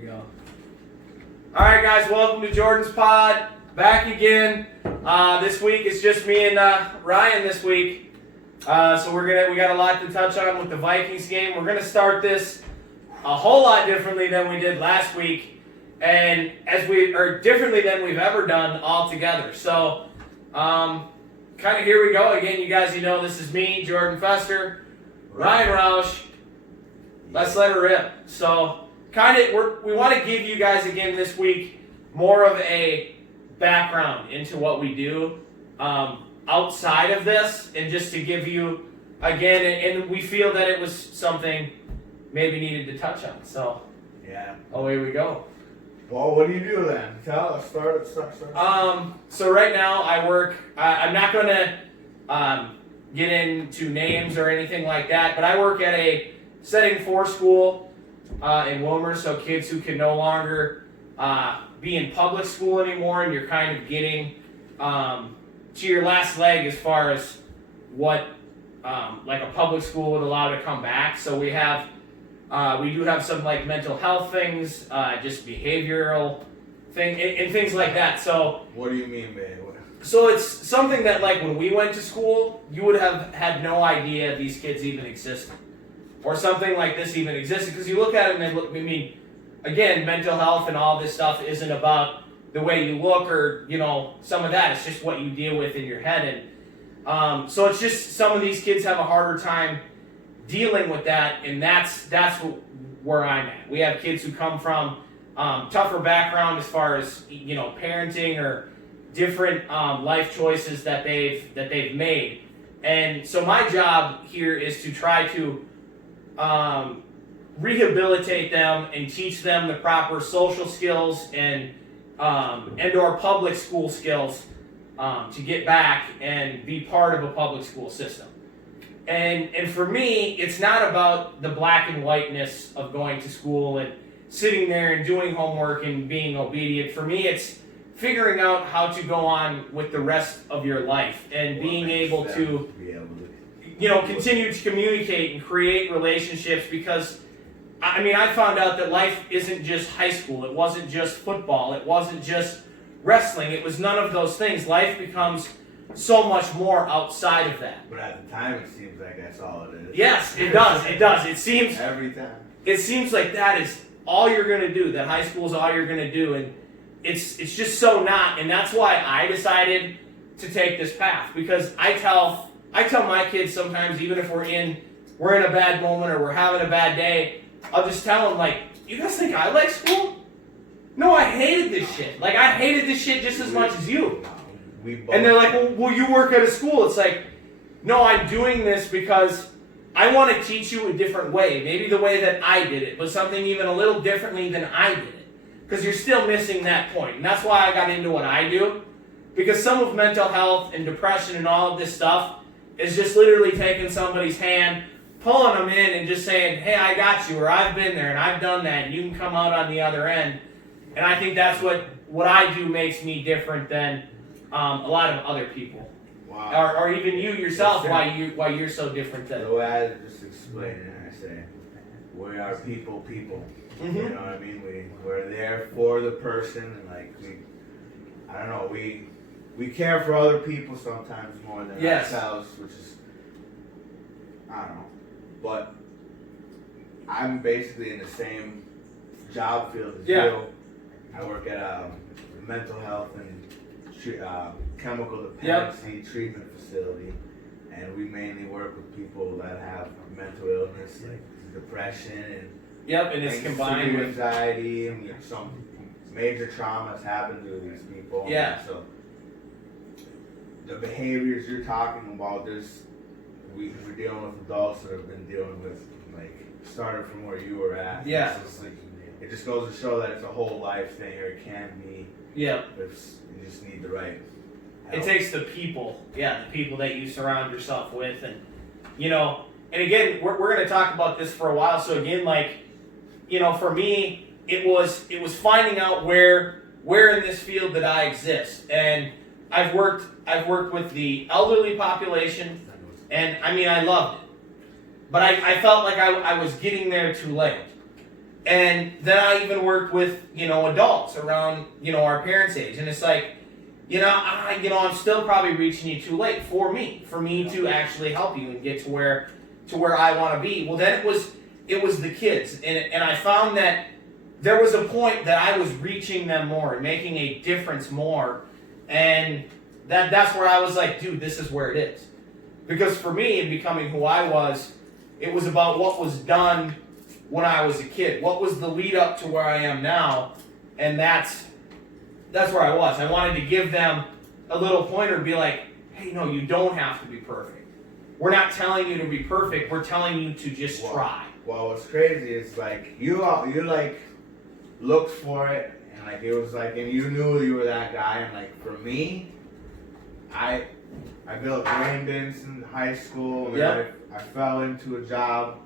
go. All right, guys, welcome to Jordan's Pod. Back again. This week it's just me and Ryan this week. So we got a lot to touch on with the Vikings game. We're gonna start this a whole lot differently than we did last week, and differently than we've ever done altogether. So, kind of here we go again. You guys, this is me, Jordan Fester, Ryan Roush. Let's let her rip. So, we want to give you guys again this week more of a background into what we do outside of this, and just to give you again, and we feel that it was something maybe needed to touch on. So, yeah. Away we go. Well, what do you do then? Tell us. Start. So right now I work. I'm not going to get into names or anything like that, but I work at a Setting 4 school in Wilmer, so kids who can no longer be in public school anymore, and you're kind of getting to your last leg as far as what like a public school would allow to come back. So we do have some like mental health things, just behavioral and things like that. So what do you mean, man? So it's something that like when we went to school, you would have had no idea these kids even existed, or something like this even existed. Because you look at it and again, mental health and all this stuff isn't about the way you look or some of that. It's just what you deal with in your head, and so it's just some of these kids have a harder time dealing with that, and that's where I'm at. We have kids who come from tougher background as far as parenting or different life choices that they've made, and so my job here is to try to rehabilitate them and teach them the proper social skills and or public school skills to get back and be part of a public school system. And for me, it's not about the black and whiteness of going to school and sitting there and doing homework and being obedient. For me, it's figuring out how to go on with the rest of your life and being able to continue to communicate and create relationships, because I found out that life isn't just high school. It wasn't just football. It wasn't just wrestling. It was none of those things. Life becomes so much more outside of that. But at the time, it seems like that's all it is. Yes, it does. It does. It seems every time. It seems like that is all you're going to do. That high school is all you're going to do, and it's just so not. And that's why I decided to take this path, because I tell my kids sometimes, even if we're in a bad moment or we're having a bad day, I'll just tell them, like, you guys think I like school? No, I hated this shit. Like, I hated this shit just as much as you. And they're like, well, you work at a school. It's like, no, I'm doing this because I want to teach you a different way. Maybe the way that I did it, but something even a little differently than I did it. Because you're still missing that point. And that's why I got into what I do. Because some of mental health and depression and all of this stuff is just literally taking somebody's hand, pulling them in and just saying, hey, I got you, or I've been there and I've done that, and you can come out on the other end. And I think that's what I do makes me different than a lot of other people. Wow. Or even you yourself, why you're so different than. The way I just explain it, I say, we are people. Mm-hmm. You know what I mean? We're there for the person, and we care for other people sometimes more than ourselves, which is, I don't know. But I'm basically in the same job field as you. I work at a mental health and chemical dependency treatment facility, and we mainly work with people that have mental illness, like depression and it's combined with anxiety, and some major traumas happen to these people. Yeah. So the behaviors you're talking about, we're dealing with adults that have been dealing with, like, started from where you were at. Yeah. It just goes to show that it's a whole life thing, or it can be. Yeah. You just need the right help. It takes the people that you surround yourself with, and and again, we're going to talk about this for a while. So again, like, for me, it was finding out where in this field that I exist, and I've worked with the elderly population, and I loved it, but I felt like I was getting there too late. And then I even worked with, adults around, our parents' age. And it's like, I'm still probably reaching you too late for me to actually help you and get to where I want to be. Well, then it was the kids. And I found that there was a point that I was reaching them more and making a difference more. And that's where I was like, dude, this is where it is. Because for me, in becoming who I was, it was about what was done when I was a kid. What was the lead up to where I am now? And that's where I was. I wanted to give them a little pointer and be like, hey, no, you don't have to be perfect. We're not telling you to be perfect. We're telling you to just try. Well, what's crazy is like you like looked for it, and like it was like, and you knew you were that guy. And like for me, I built grain bins in high school. And yep. I fell into a job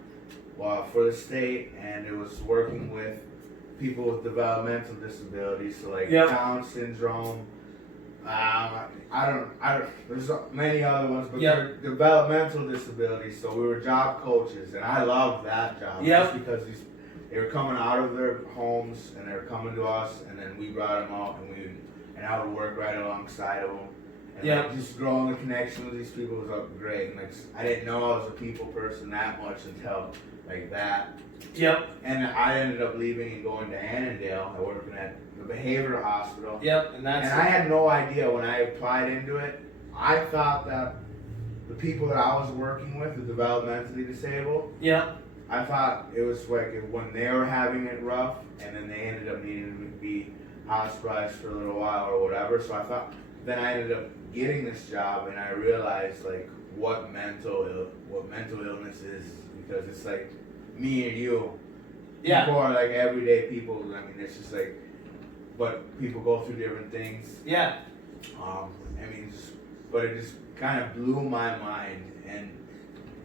for the state, and it was working with people with developmental disabilities, so like yep. Down syndrome. I don't. There's many other ones, but yep. they're developmental disabilities. So we were job coaches, and I loved that job yep. just because they were coming out of their homes and they were coming to us, and then we brought them out, and I would work right alongside of them. And yep. like, just growing the connection with these people was great. And like, I didn't know I was a people person that much until like that. Yep. And I ended up leaving and going to Annandale. I worked at the behavioral hospital. Yep. And I had no idea when I applied into it. I thought that the people that I was working with, the developmentally disabled, yep. I thought it was like when they were having it rough, and then they ended up needing to be hospitalized for a little while or whatever. So then I ended up getting this job, and I realized like what mental illness is, because it's like me and you. Yeah. People are like everyday people. I mean, it's just like, but people go through different things. Yeah. But it just kind of blew my mind. And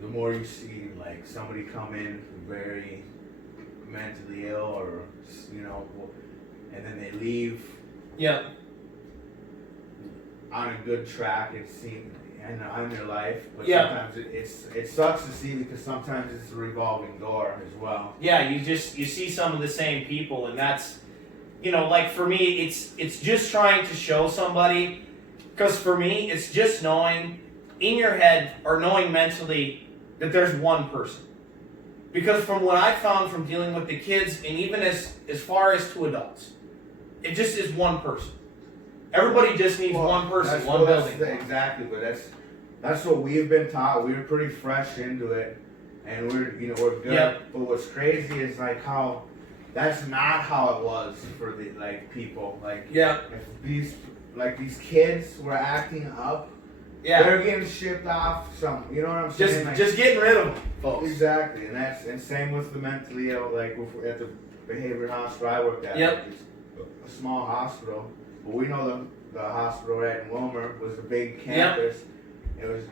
the more you see like somebody come in very mentally ill, or and then they leave. Yeah. On a good track, it seems, and on their life, but yeah. sometimes it sucks to see, because sometimes it's a revolving door as well. Yeah, you see some of the same people, and that's, like for me, it's just trying to show somebody, because for me, it's just knowing in your head or knowing mentally that there's one person. Because from what I found from dealing with the kids, and even as far as to adults, it just is one person. Everybody just needs one person, one building. Exactly, but that's what we've been taught. We were pretty fresh into it, and we're good. Yep. But what's crazy is like how that's not how it was for the like people. Like yeah. If these kids were acting up, yeah, they're getting shipped off. You know what I'm saying? Just getting rid of them, folks. Exactly, and same with the mentally ill. Like at the behavioral hospital I worked at. Yep. Like, it's a small hospital. But we know the hospital right in Wilmer was a big campus. Yep. It was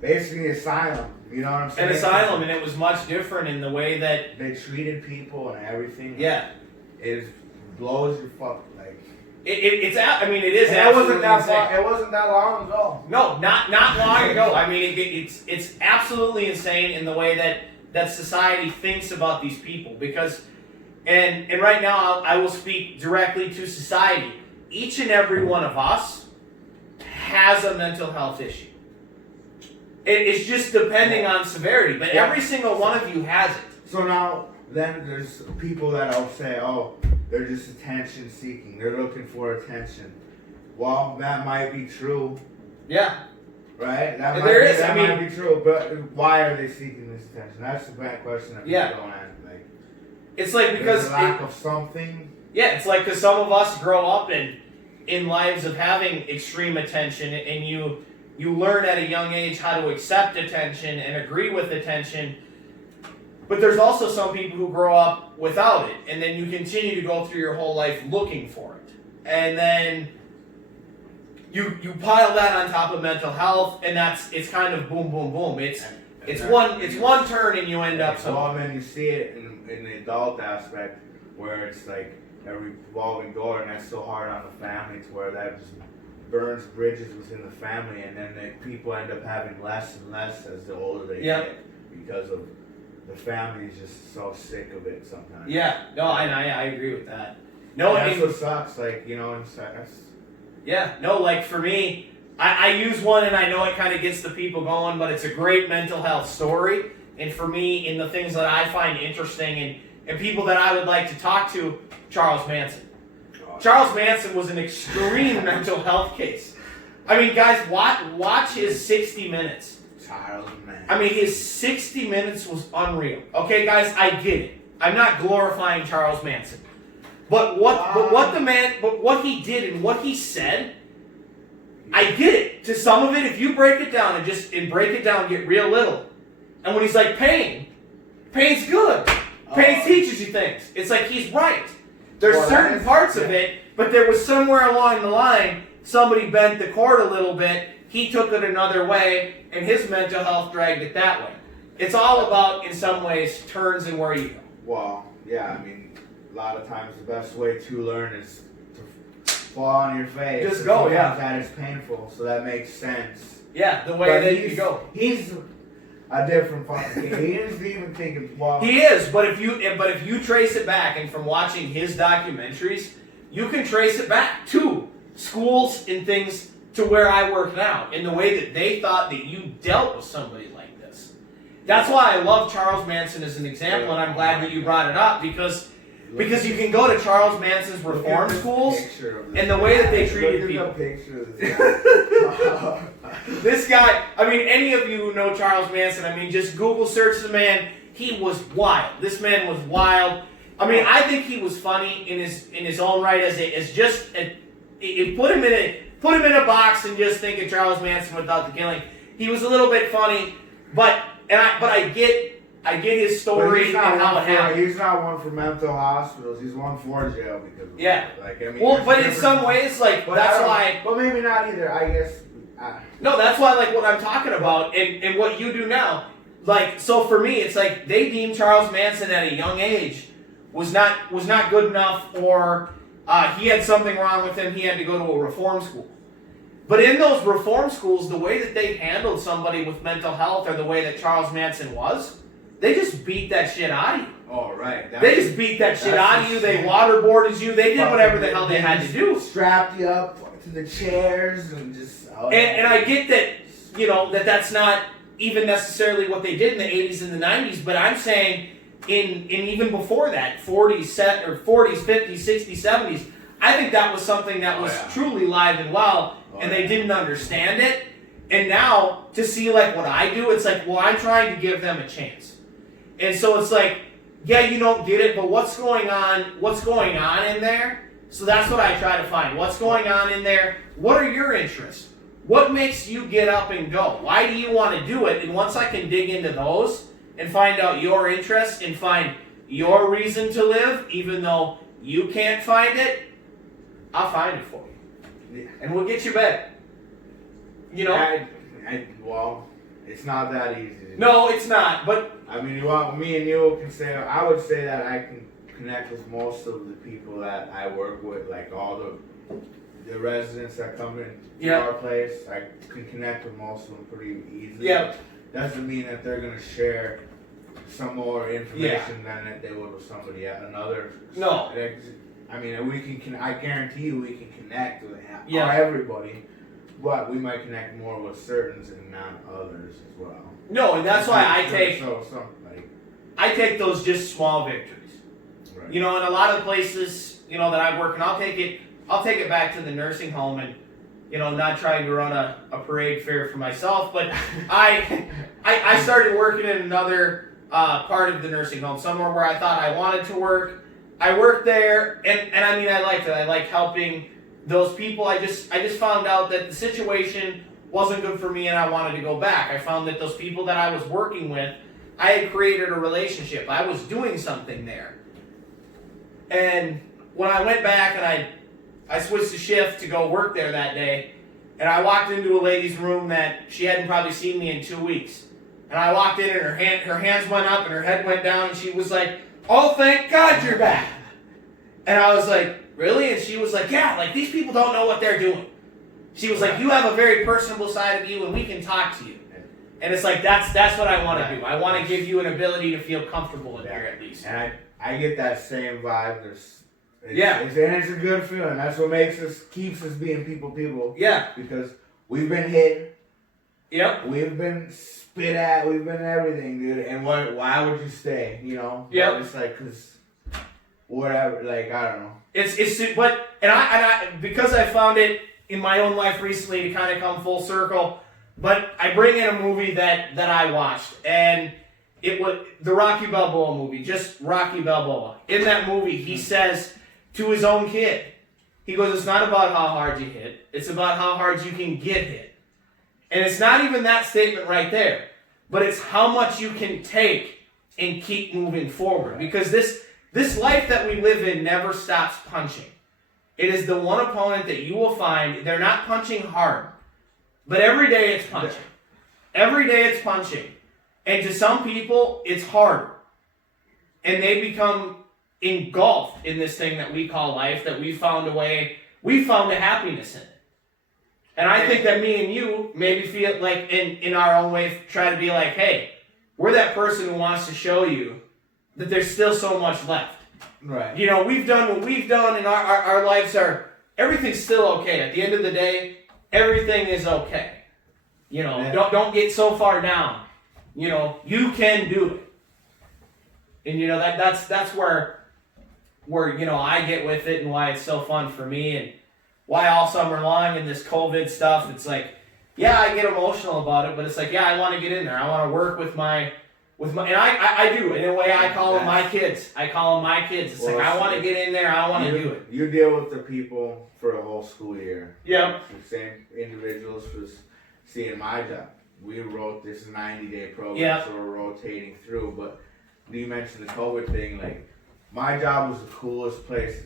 basically an asylum. You know what I'm saying? An asylum, and it was much different in the way that they treated people and everything. Yeah. It blows your fuck like. It's I mean, it is. And it wasn't that far. It wasn't that long ago. No, not long ago. I mean, it's absolutely insane in the way that society thinks about these people, because, and right now I will speak directly to society. Each and every one of us has a mental health issue. It's just depending on severity, but every single one of you has it. So now, then there's people that'll say, oh, they're just attention seeking. They're looking for attention. Well, that might be true. Yeah. Right? That might be true, but why are they seeking this attention? That's the bad question that people don't ask. Like, it's like because there's a lack of something. Yeah, it's like because some of us grow up in lives of having extreme attention, and you learn at a young age how to accept attention and agree with attention. But there's also some people who grow up without it, and then you continue to go through your whole life looking for it. And then you pile that on top of mental health, and it's kind of boom, boom, boom. It's one turn, and you end up somewhere. Well, and then you see it in the adult aspect, where it's like a revolving door, and that's so hard on the family, to where that just burns bridges within the family, and then people end up having less and less as the older they get, because of the family is just so sick of it sometimes. Yeah, no, I agree with that. No, and that's what sucks. Like, you know, and that's, yeah, no, like for me, I use one and I know it kind of gets the people going, but it's a great mental health story. And for me, in the things that I find interesting and people that I would like to talk to, Charles Manson. Charles Manson was an extreme mental health case. I mean, guys, watch his 60 Minutes. Charles Manson. I mean, his 60 Minutes was unreal. Okay, guys, I get it. I'm not glorifying Charles Manson. But what he did and what he said, I get it. To some of it, if you break it down and break it down, get real little. And when he's like, pain's good. Pain teaches you things. It's like he's right. There's certain parts of it, but there was somewhere along the line, somebody bent the cord a little bit, he took it another way, and his mental health dragged it that way. It's all about, in some ways, turns and where you go. Well, yeah, I mean, a lot of times the best way to learn is to fall on your face. Just go, yeah. That is painful, so that makes sense. Yeah, the way that you go. He's a different fucking kid. He isn't even thinking, well. He is, but if you trace it back, and from watching his documentaries, you can trace it back to schools and things to where I work now, in the way that they thought that you dealt with somebody like this. That's why I love Charles Manson as an example, and I'm glad that you brought it up, because you can go to Charles Manson's reform schools and the way that they treated people. This guy, I mean, any of you who know Charles Manson, I mean, just Google search the man. He was wild. This man was wild. I mean, I think he was funny in his own right put him in a box and just think of Charles Manson without the killing. He was a little bit funny, but I get his story and how it happened. He's not one for mental hospitals. He's one for jail because of that. Like, I mean, well, but in some ways, like, that's why. But maybe not either. I guess. No, that's why, like, what I'm talking about and what you do now. Like, so for me, it's like they deemed Charles Manson at a young age was not good enough, or he had something wrong with him. He had to go to a reform school. But in those reform schools, the way that they handled somebody with mental health, or the way that Charles Manson was, they just beat that shit out of you. Oh, right. They just beat that shit out of you. They waterboarded you. They did whatever the hell they had to do. Strapped you up to the chairs and just. And I get that, you know, that's not even necessarily what they did in the 80s and the 90s, but I'm saying in even before that, 40s, 50s, 60s, 70s, I think that was something that was truly live and well, and they didn't understand it. And now, to see like what I do, it's like, well, I'm trying to give them a chance. And so it's like, yeah, you don't get it, but what's going on in there? So that's what I try to find. What's going on in there? What are your interests? What makes you get up and go? Why do you want to do it? And once I can dig into those and find out your interests and find your reason to live, even though you can't find it, I'll find it for you. Yeah. And we'll get you better. You know? Well, it's not that easy. No, it's not. But I mean, me and you can say, I would say that I can connect with most of the people that I work with, like all the residents that come in our place. I can connect with most of them pretty easily. Yeah. Doesn't mean that they're gonna share some more information than that they would with somebody at another. No. I mean, we can. I guarantee you, we can connect with everybody, but we might connect more with certains and not others as well. No, and that's why I take those just small victories. Right. You know, in a lot of places, you know, that I work in, I'll take it back to the nursing home, and you know, not trying to run a parade fair for myself, but I started working in another part of the nursing home, somewhere where I thought I wanted to work. I worked there, and I mean, I liked it. I liked helping those people. I just found out that the situation wasn't good for me, and I wanted to go back. I found that those people that I was working with, I had created a relationship. I was doing something there. And when I went back and I switched the shift to go work there that day, and I walked into a lady's room that she hadn't probably seen me in 2 weeks. And I walked in, and her hands went up and her head went down, and she was like, "Oh, thank God you're back." And I was like, "Really?" And she was like, "Yeah, like these people don't know what they're doing." She was like, "You have a very personable side of you, and we can talk to you." And it's like that's what I want to Right. do. I want to give you an ability to feel comfortable in Yeah. here at least. And I get that same vibe. Yeah. And it's a good feeling. That's what keeps us being people. Yeah. Because we've been hit. Yep. We've been spit at. We've been everything, dude. And why would you stay? You know? Yep. But it's like, cause whatever. Like, I don't know. But I because I found it in my own life recently to kind of come full circle. But I bring in a movie that I watched, and it was the Rocky Balboa movie, just Rocky Balboa. In that movie, he says to his own kid, he goes, "It's not about how hard you hit, it's about how hard you can get hit." And it's not even that statement right there, but it's how much you can take and keep moving forward. Because this life that we live in never stops punching. It is the one opponent that you will find, they're not punching hard. But every day it's punching. Every day it's punching. And to some people, it's harder. And they become engulfed in this thing that we call life, that we found a happiness in it. And I think that me and you maybe feel like, in our own way, try to be like, hey, we're that person who wants to show you that there's still so much left. Right. You know, we've done what we've done, and our lives everything's still okay. At the end of the day, everything is okay. You know, Yeah. don't get so far down. You know, you can do it. And you know that's where you know I get with it, and why it's so fun for me, and why all summer long in this COVID stuff, it's like, yeah, I get emotional about it, but it's like, yeah, I want to get in there. I want to work with my and I do. In a way, I call them my kids. I call them my kids. It's like, I want to get in there. I want to do it. You deal with the people for a whole school year. Yep. The same individuals for seeing my job. We wrote this 90-day program, Yep. so we're rotating through. But you mentioned the COVID thing. Like, my job was the coolest place,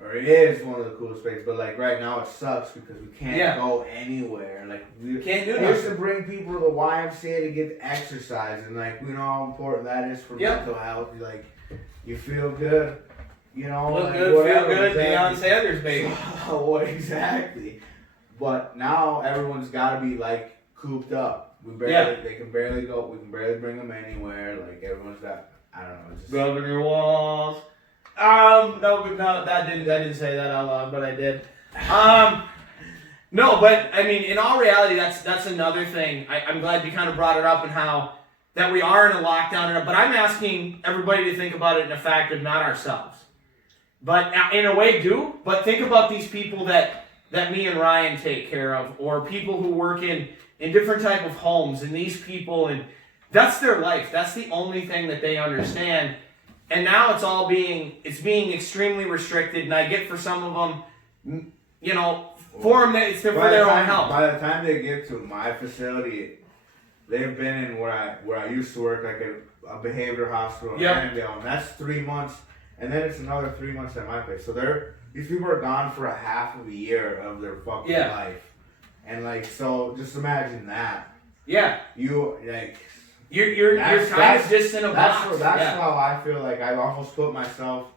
or it is one of the coolest places. But like right now, it sucks because we can't go anywhere. Like we Can't do We used nothing. to bring people to the YMCA to get exercise, and like we know how important that is for mental health. Like, you feel good, you know. Look like, good, whatever, feel good, exactly. Deion Sanders, baby. What exactly? But now everyone's got to be like cooped up. They can barely go. We can barely bring them anywhere. Like, everyone's got, I don't know. Just, Governor Walls. No, that didn't say that out loud, but I did. No, but I mean, in all reality, that's another thing. I'm glad you kind of brought it up, and how that we are in a lockdown. But I'm asking everybody to think about it in a fact of not ourselves, but in a way do. But think about these people that me and Ryan take care of, or people who work in different type of homes, and these people, and that's their life. That's the only thing that they understand. And now it's being extremely restricted, and I get for some of them, you know, for them it's for their own health. By the time they get to my facility, they've been in where I used to work, like a behavioral hospital in Annandale, and that's 3 months, and then it's another 3 months at my place. So these people are gone for a half of a year of their fucking life, and like, so just imagine that. Yeah. You're kind of just in a box. That's how I feel. Like, I almost put myself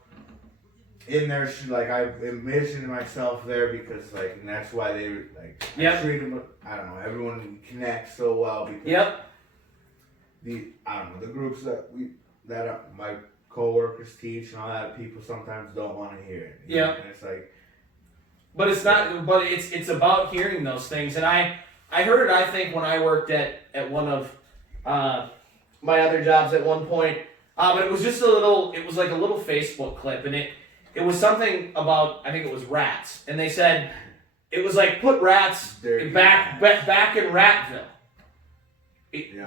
in there. Like, I envisioned myself there, because like, and that's why they like treat them. I don't know. Everyone connects so well because I don't know, the groups that my coworkers teach and all that, people sometimes don't want to hear it. Yeah. And it's like, but it's not. But it's about hearing those things, and I heard it. I think when I worked at one of my other jobs at one point, but it was just it was like a little Facebook clip, and it was something about, I think it was rats, and they said it was like, put rats back in Ratville.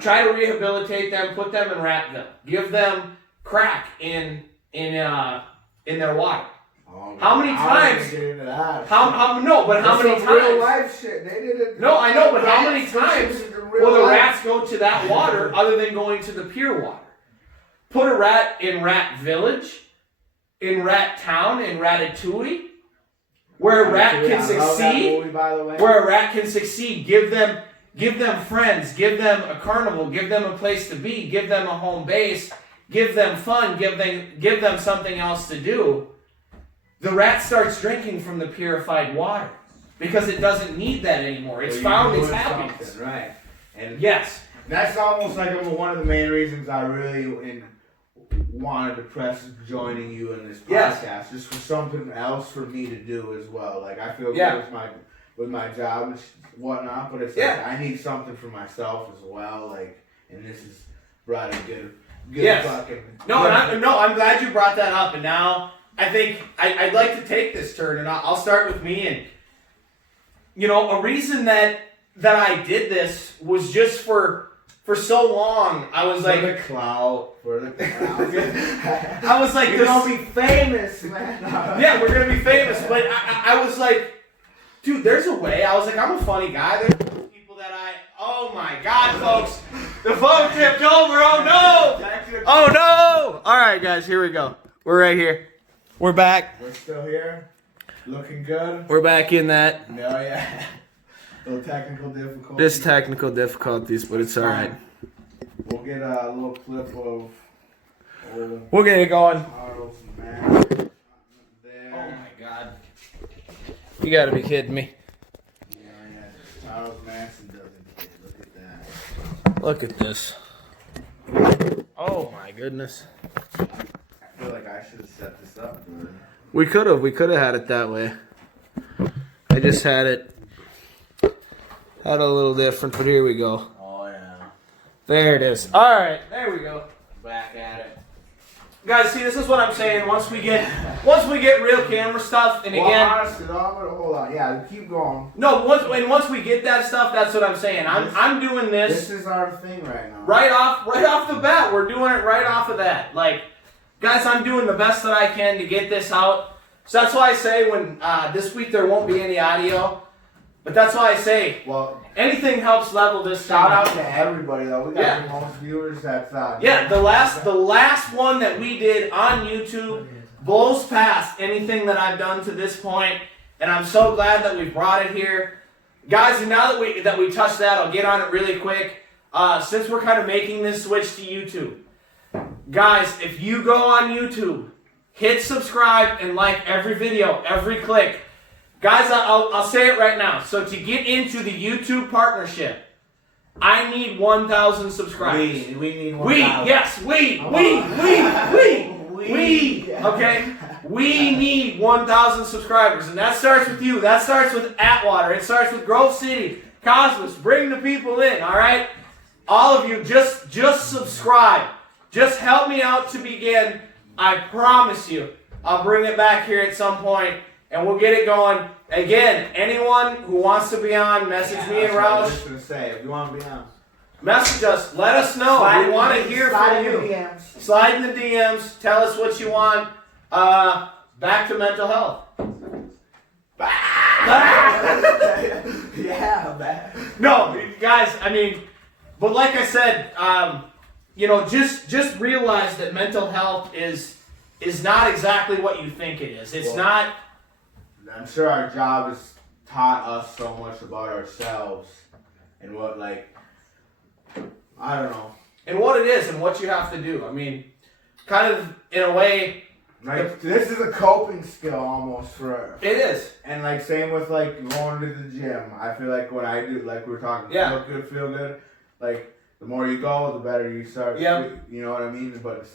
Try to rehabilitate them, put them in Ratville, give them crack in their water. How many times? How many times? Real life shit. They did it. No, I know, but how many times will the rats go to that water other than going to the pure water? Put a rat in Rat Village, in Rat Town, in Ratatouille, where a rat can succeed. Where a rat can succeed. Give them friends. Give them a carnival. Give them a place to be. Give them a home base. Give them fun. Give them something else to do. The rat starts drinking from the purified water because it doesn't need that anymore. It's found its happiness. Right. And yes. That's almost like one of the main reasons I really wanted to press joining you in this podcast, just for something else for me to do as well. Like I feel good with my job and whatnot, but it's like I need something for myself as well. Like, and this has brought a good fucking. I'm glad you brought that up, and now I think I'd like to take this turn, and I'll start with me. And a reason that I did this was just for so long. I was for the clout. I was like, you're gonna be famous, man. Yeah, we're gonna be famous. But I was like, dude, there's a way. I was like, I'm a funny guy. There's people that oh my God, folks. The phone tipped over. Oh no. Oh no. All right, guys, here we go. We're right here. We're back. We're still here. Looking good. We're back in that. No, yeah. Little technical difficulties. Just technical difficulties, but it's all right. We'll get a little clip of. We'll get it going. Charles Manson there. Oh my God! You got to be kidding me. Yeah. Charles Manson doesn't get. Look at that. Look at this. Oh my goodness. I feel like I should have set this up, dude. We could have had it that way. I just had it a little different, but here we go. Oh yeah. There it is. All right, there we go. Back at it. Guys, see, this is what I'm saying. Once we get real camera stuff, and again, honestly, no, I'm gonna hold on. Yeah, keep going. No, once we get that stuff, that's what I'm saying. I'm doing this. This is our thing right now. Right off the bat, we're doing it right off of that. Like, guys, I'm doing the best that I can to get this out. So that's why I say when this week there won't be any audio. But that's why I say, anything helps level this thing. Shout out to everybody though. We got the most viewers that's the last one that we did on YouTube blows past anything that I've done to this point, and I'm so glad that we brought it here. Guys, and now that we touched that, I'll get on it really quick. Since we're kind of making this switch to YouTube. Guys, if you go on YouTube, hit subscribe and like every video, every click. Guys, I'll say it right now. So to get into the YouTube partnership, I need 1,000 subscribers. We need 1,000. We. Okay? We need 1,000 subscribers. And that starts with you. That starts with Atwater. It starts with Grove City, Cosmos. Bring the people in, all right? All of you, just subscribe. Just help me out to begin. I promise you, I'll bring it back here at some point. And we'll get it going. Again, anyone who wants to be on, message me and Roush. I was just going to say, if you want to be on. Message us. Let us know. We want to hear from you. Slide in the DMs. Tell us what you want. Back to mental health. Yeah, man. No, guys, I mean, but like I said, just realize that mental health is not exactly what you think it is. It's not. I'm sure our job has taught us so much about ourselves and what, I don't know. And what it is and what you have to do. I mean, kind of in a way. This is a coping skill almost for. It is. And same with going to the gym. I feel like what I do, like we were talking, feel good. The more you go, the better you start. Yep. You know what I mean? But it's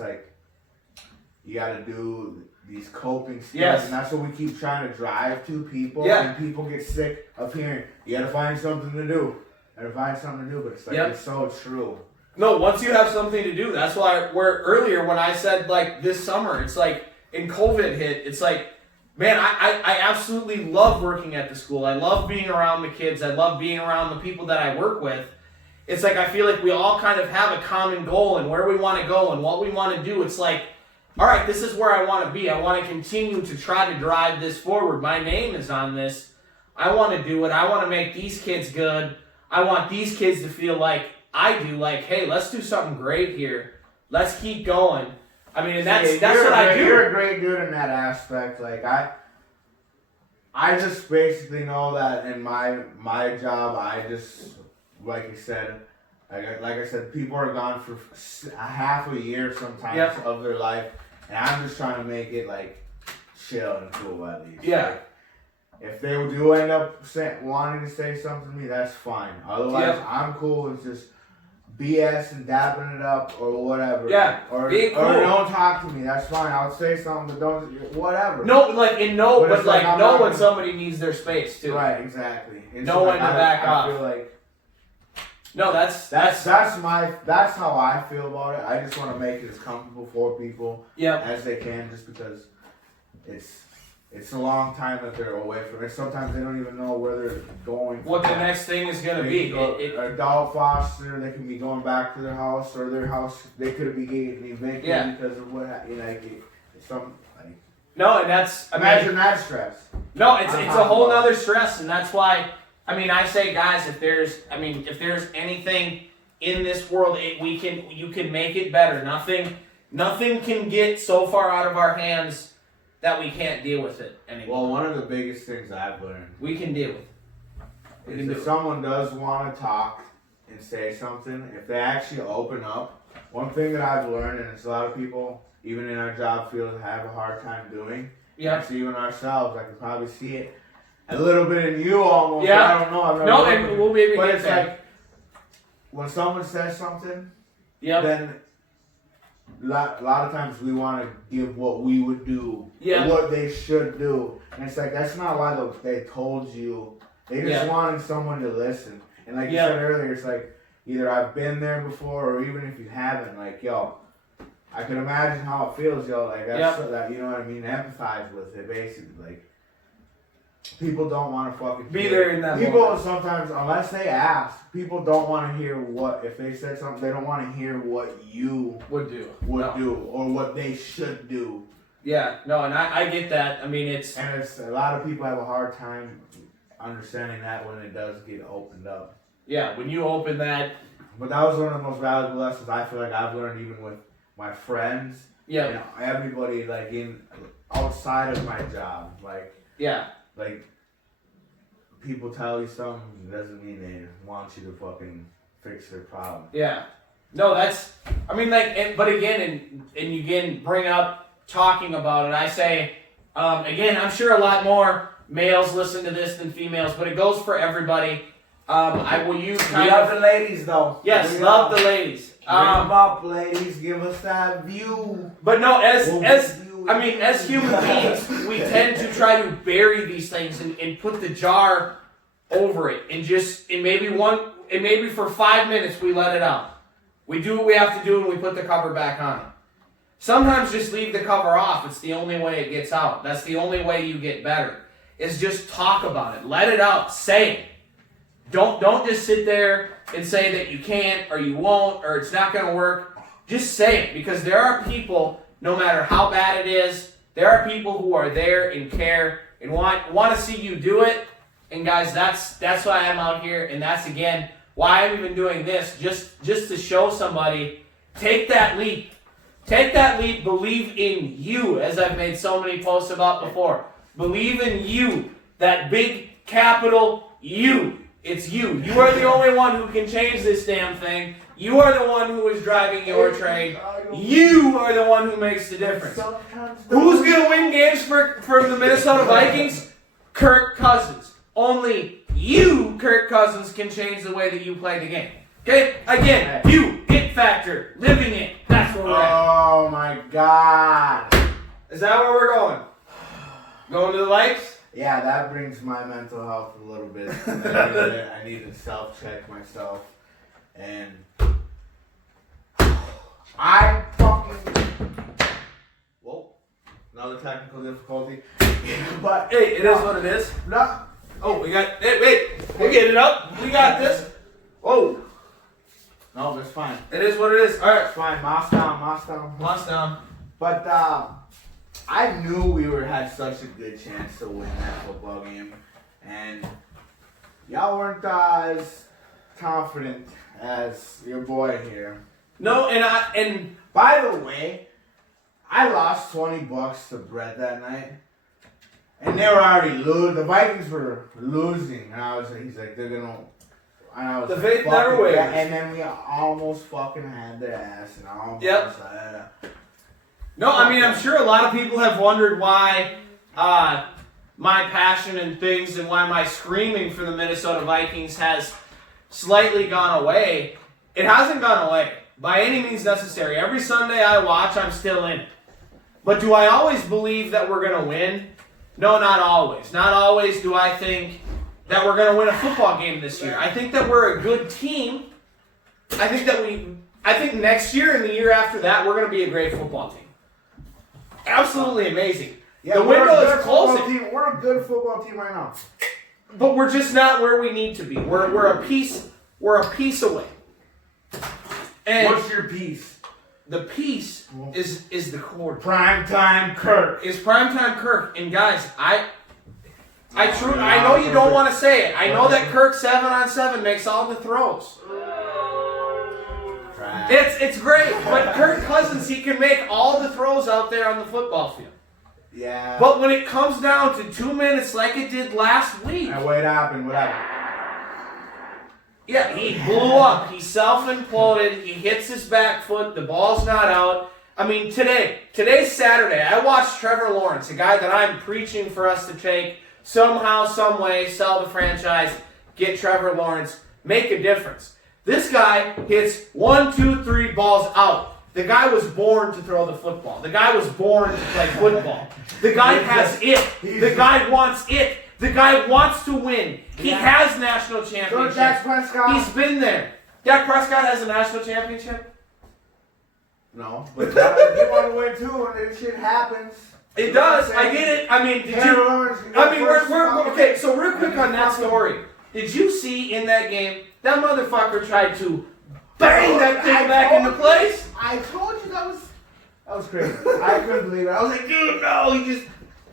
you got to do these coping skills, yes. And that's what we keep trying to drive to people. Yeah. And people get sick of hearing, you got to find something to do. But it's it's so true. No, once you have something to do, that's why earlier when I said this summer, it's in COVID hit, it's man, I absolutely love working at the school. I love being around the kids. I love being around the people that I work with. It's I feel like we all kind of have a common goal and where we want to go and what we want to do. It's all right, this is where I want to be. I want to continue to try to drive this forward. My name is on this. I want to do it. I want to make these kids good. I want these kids to feel like I do. Hey, let's do something great here. Let's keep going. I mean, and that's what I do. You're a great dude in that aspect. I just basically know that in my job, I just, like I said, people are gone for a half a year sometimes of their life. And I'm just trying to make it chill and cool at least. Yeah. If they do end up wanting to say something to me, that's fine. Otherwise, I'm cool with just BS and dabbing it up or whatever. Yeah, Or being cool. or don't talk to me. That's fine. I'll say something, but don't whatever. No, like and no, But but it's like, like I'm know not when gonna- somebody needs their space too. Right, exactly. And Know when to back I off. feel like No, that's that's how I feel about it. I just want to make it as comfortable for people yeah. as they can, just because it's a long time that they're away from it. Sometimes they don't even know where they're going. What the next thing is gonna They be. can go- a dog foster, they can be going back to their house, or their house they could be getting evicted Yeah. because of what No, and that's imagine that stress. No, it's I'm a talking whole about- nother stress, and that's why I say, guys, if there's anything in this world, you can make it better. Nothing can get so far out of our hands that we can't deal with it anymore. Well, one of the biggest things I've learned We can deal with it. We is can do if it. someone does want to talk and say something, if they actually open up, one thing that I've learned, and it's a lot of people, even in our job field, have a hard time doing. Yeah. Actually, even ourselves, I can probably see it a little bit in you almost. Yeah. I don't know. I've never No, worked and with we'll maybe But get it's there. like when someone says something, Yep. then a lot of times we want to give what we would do, Yeah. what they should do, and it's like that's not why they told you. They just Yeah. wanted someone to listen. And like Yeah. you said earlier, it's like either I've been there before, or even if you haven't, like yo, I can imagine how it feels, yo. Like that's that, you know what I mean? Empathize with it, basically. Like people don't want to fucking Be hear. there in that People moment. sometimes, unless they ask, people don't want to hear what if they said something. They don't want to hear what you Would do. would No. do or what they should do. Yeah. No, and I get that. I mean, it's And it's a lot of people have a hard time understanding that when it does get opened up. yeah. When you open that, But that was one of the most valuable lessons I feel like I've learned, even with my friends yeah, and everybody, like in outside of my job. yeah. Like people tell you something doesn't mean they want you to fucking fix their problem. Yeah. No, that's. I mean, but again, and you again bring up talking about it. I say, again, I'm sure a lot more males listen to this than females, but it goes for everybody. I will use We kind love of. the ladies though. Yes, We love the ladies. Bring 'em up, ladies. Give us that view. But no, as As human beings, we tend to try to bury these things and put the jar over it, and maybe for 5 minutes we let it out. We do what we have to do, and we put the cover back on it. Sometimes just leave the cover off. It's the only way it gets out. That's the only way you get better. Is just talk about it. Let it out. Say it. Don't just sit there and say that you can't or you won't or it's not going to work. Just say it, because there are people, no matter how bad it is, there are people who are there and care and want to see you do it. And guys, that's why I'm out here, and that's again why I'm even doing this, just to show somebody, take that leap. Take that leap, believe in you, as I've made so many posts about before. Believe in you, that big capital U. It's you. You are the only one who can change this damn thing. You are the one who is driving your train. You are the one who makes the difference. Who's going to win games for the Minnesota Vikings? Kirk Cousins. Only you, Kirk Cousins, can change the way that you play the game. Okay? Again, you, it factor, living it. That's where we're at. Oh my god. Is that where we're going? Going to the lights? Yeah, that brings my mental health a little bit. I need to self-check myself. And I fucking... Whoa. Another technical difficulty. But, Hey, it is what it is. no. Oh, we got... Hey, wait. We'll get it up. We got this. Whoa. No, it's fine. It is what it is. All right. It's fine. Moss down. Lost down. But, I knew we had such a good chance to win that football game. And y'all weren't as confident as your boy here. No, and By the way, I lost $20 to Brett that night. And they were already losing. The Vikings were losing. And he's like, they're gonna. And I was The like, faith fuck never it. wavers. And then we almost fucking had their ass. And almost. Yep. No, I mean, I'm sure a lot of people have wondered why my passion and things and why my screaming for the Minnesota Vikings has slightly gone away. It hasn't gone away by any means necessary. Every Sunday I watch, I'm still in it. But do I always believe that we're going to win? No, not always. Not always do I think that we're going to win a football game this year. I think that we're a good team. I think next year and the year after that, we're going to be a great football team. Absolutely amazing. Yeah, the window is closing. We're a good football team right now. But we're just not where we need to be. We're a piece away. And What's your piece? the piece is the core. Primetime Kirk. Is primetime Kirk. And guys, I know you don't want to say it. I know that Kirk 7-on-7 makes all the throws. It's great, but Kirk Cousins, he can make all the throws out there on the football field. Yeah. But when it comes down to 2 minutes like it did last week. And what happened? What happened? Yeah, he blew up. He self-imploded. He hits his back foot. The ball's not out. I mean, today's Saturday. I watched Trevor Lawrence, a guy that I'm preaching for us to take somehow, some way, sell the franchise, get Trevor Lawrence, make a difference. This guy hits 1, 2, 3 balls out. The guy was born to throw the football. The guy was born to play football. The guy has it. The guy wants it. The guy wants to win. He has national championships. Dak Prescott. He's been there. Dak Prescott has a national championship? No. But you want to win too, and this shit happens. It does. I get it. I mean, we're okay, so real quick on that story. Did you see in that game, that motherfucker tried to bang that thing back into place? I told you that was crazy. I couldn't believe it. I was like, dude, no, he just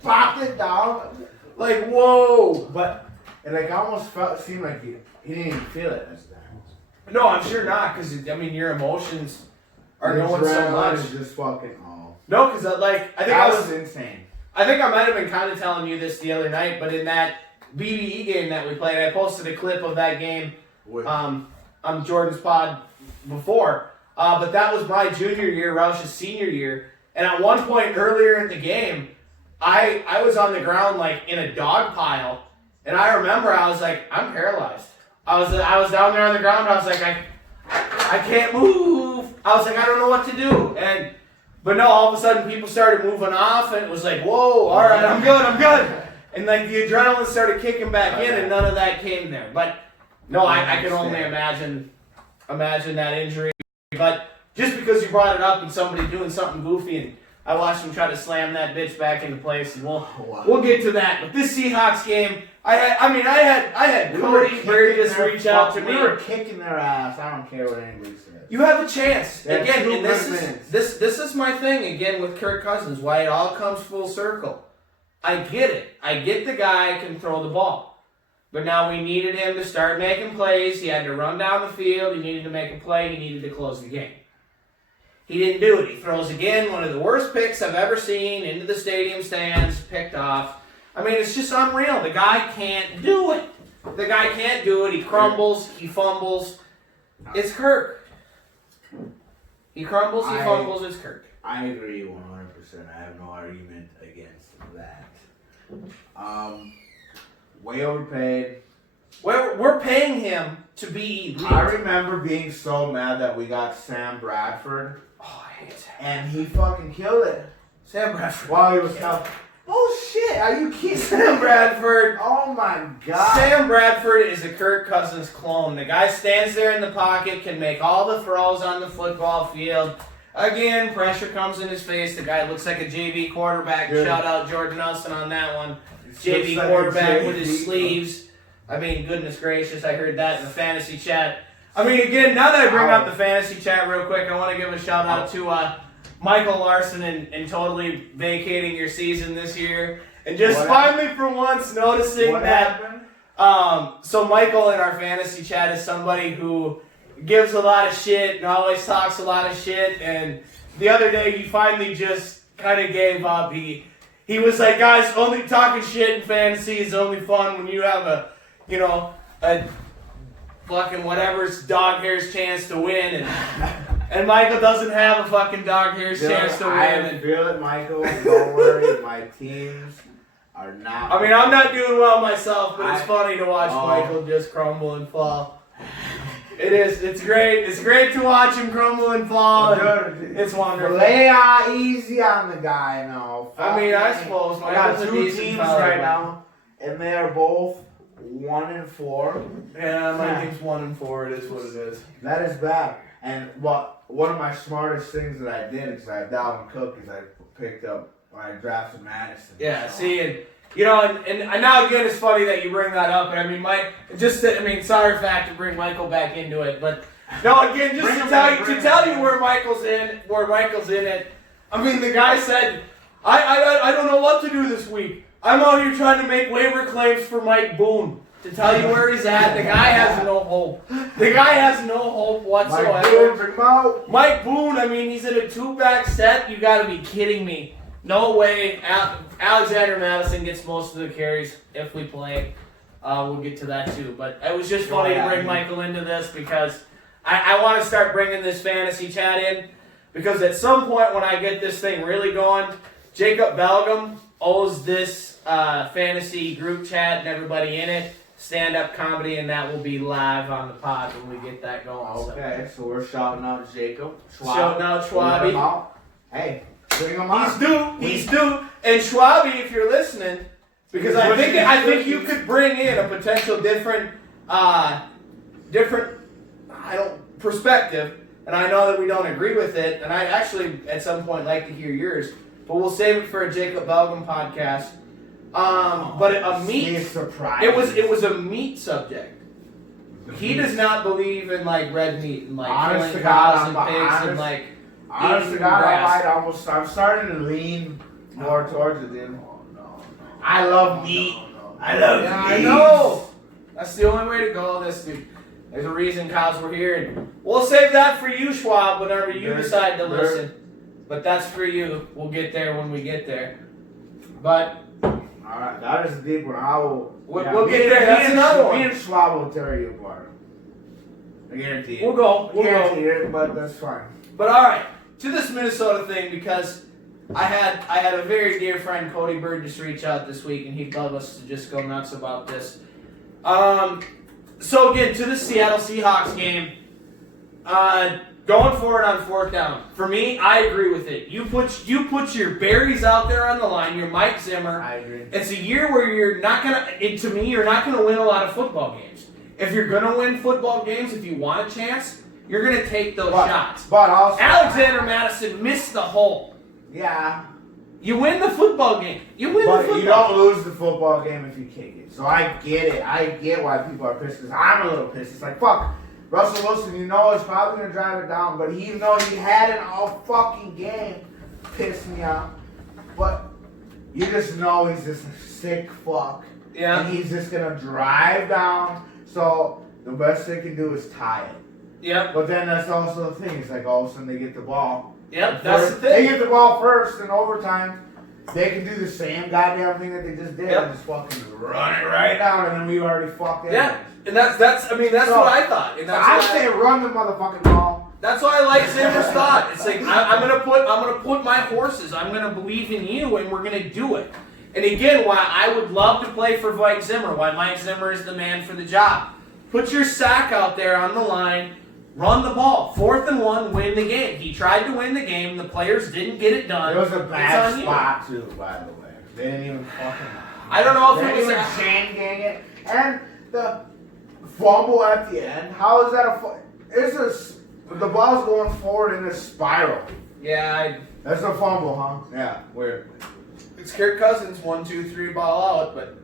popped it down. Like, whoa. But it almost seemed like he didn't even feel it this time. No, I'm sure not, because, I mean, your emotions are going so much. Is just fucking, No, because, I think that was insane. I think I might have been kind of telling you this the other night, but in that BBE game that we played, I posted a clip of that game on Jordan's pod before. But that was my junior year, Roush's senior year. And at one point earlier in the game, I was on the ground like in a dog pile, and I remember I was like, I'm paralyzed. I was down there on the ground. I was like, I can't move. I was like, I don't know what to do. But no, all of a sudden people started moving off, and it was like, whoa, all right, I'm good. And like the adrenaline started kicking back in, and none of that came there. But no, I can only imagine that injury. But just because you brought it up and somebody doing something goofy, and I watched him try to slam that bitch back into place, and we'll get to that. But this Seahawks game, I had Cody Burgess reach out to me. We were kicking their ass. I don't care what anybody says. You have a chance again, and minutes. this is my thing again with Kirk Cousins. Why it all comes full circle. I get it. I get the guy can throw the ball, but now we needed him to start making plays. He had to run down the field. He needed to make a play. He needed to close the game. He didn't do it. He throws again, one of the worst picks I've ever seen, into the stadium stands, picked off. I mean, it's just unreal. The guy can't do it. The guy can't do it. He crumbles. He fumbles. It's Kirk. He crumbles. He fumbles. It's Kirk. I agree 100%. I have no argument against that. Way overpaid. We're paying him to be elite. I remember being so mad that we got Sam Bradford. Oh, I hate Sam. And he fucking killed it. Sam Bradford. While he was tough. Bullshit! Are you kidding? Sam Bradford. Oh my god. Sam Bradford is a Kirk Cousins clone. The guy stands there in the pocket, can make all the throws on the football field. Again, pressure comes in his face. The guy looks like a JV quarterback. Good. Shout out Jordan Nelson on that one. Looks JV like quarterback a with his JV. sleeves. I mean, goodness gracious, I heard that in the fantasy chat. I mean, again, now that I bring up the fantasy chat real quick, I want to give a shout out to Michael Larson and totally vacating your season this year. And just finally, for once, noticing that. So Michael in our fantasy chat is somebody who gives a lot of shit and always talks a lot of shit. And the other day, he finally just kind of gave up. He was like, guys, only talking shit in fantasy is only fun when you have a fucking whatever's dog hair's chance to win, and Michael doesn't have a fucking dog hair's chance to win. I feel it, Michael. Don't worry, my teams are not. I mean, I'm not doing well myself, but it's funny to watch Michael just crumble and fall. It is. It's great. It's great to watch him crumble and fall. Dude, It's wonderful. lay easy on the guy now. I mean, I suppose. I got Michael's a 2 decent teams fella, right but- now, and they are both 1-4. Yeah, my team's 1-4. It is what it is. That is bad. And one of my smartest things that I did, because I had Dalvin Cook, is I picked up when I drafted Madison. Yeah. So- See, and you know, and now again, it's funny that you bring that up. And I mean, Mike, sorry fact to bring Michael back into it, but no, again, just Bring to him tell back, you bring to him tell back. you where Michael's in it. I mean, the guy said, I don't know what to do this week. I'm out here trying to make waiver claims for Mike Boone. To tell you where he's at, the guy has no hope. The guy has no hope whatsoever. Mike Boone, bring him out. Mike Boone, I mean, he's in a 2-back set. You got to be kidding me. No way. Alexander Madison gets most of the carries if we play. We'll get to that too. But it was just funny to bring Michael into this because I want to start bringing this fantasy chat in because at some point when I get this thing really going, Jacob Belgum owes this fantasy group chat and everybody in it stand-up comedy, and that will be live on the pod when we get that going. Okay, so we're shouting out Jacob. Shouting out Bring him Schwabi. out. Hey, bring him out. He's due. And Schwabi, if you're listening, because I think you could bring in a potential different perspective, and I know that we don't agree with it, and I actually at some point like to hear yours, but we'll save it for a Jacob Belgum podcast. But a meat. Surprise. It was a meat subject. He does not believe in like red meat and like Honest killing to God, cows and I'm pigs and honest- like. Honest to eating God, grass. I'm starting to lean more towards it. Then No. I love meat. I love Yeah, meat. I know. That's the only way to go. This dude. There's a reason cows were here, and we'll save that for you, Schwab, whenever you decide to listen. But that's for you. We'll get there when we get there. But Alright, that is a deep one. We'll get there. That's another one. Me and Schwab will tear you apart. I guarantee it. we'll go. I We'll go. guarantee it, but that's fine. But all right, to this Minnesota thing because I had a very dear friend Cody Bird just reach out this week, and he'd love us to just go nuts about this. So again, to the Seattle Seahawks game, going for it on 4th down. For me, I agree with it. You put your berries out there on the line. Your Mike Zimmer. I agree. It's a year where you're not gonna. To me, you're not gonna win a lot of football games. If you're gonna win football games, if you want a chance, you're gonna take those shots. But also, Alexander Madison missed the hole. yeah. You win the football game. You win the But football you don't lose the football game if you kick it. So I get it. I get why people are pissed. 'Cause I'm a little pissed. It's like, fuck. Russell Wilson, you know it's probably going to drive it down. But even though he had it all fucking game, pissed me off. But you just know he's just a sick fuck. Yeah. And he's just going to drive down. So the best they can do is tie it. Yep. But then that's also the thing. It's like all of a sudden they get the ball. Yep. That's the They thing. get the ball first in overtime. They can do the same goddamn thing that they just did Yep. and just fucking run it right down, and then we already fucked it. Yeah. And that's what I thought. And So that's I why say run the motherfucking ball. that's why I like Zimmer's thought. It's like I'm gonna put my horses. I'm gonna believe in you, and we're gonna do it. And again, why I would love to play for Mike Zimmer. Why Mike Zimmer is the man for the job. Put your sack out there on the line. Run the ball. 4th and 1, win the game. He tried to win the game. The players didn't get it done. It was a It's bad on you. spot too, by the way. They didn't even fucking. I don't know if They it didn't was even chain gang it, and the fumble at the end. How is that the ball's going forward in a spiral. Yeah, That's a fumble, huh? Yeah, weird. it's Kirk Cousins 1, 2, 3 ball out, but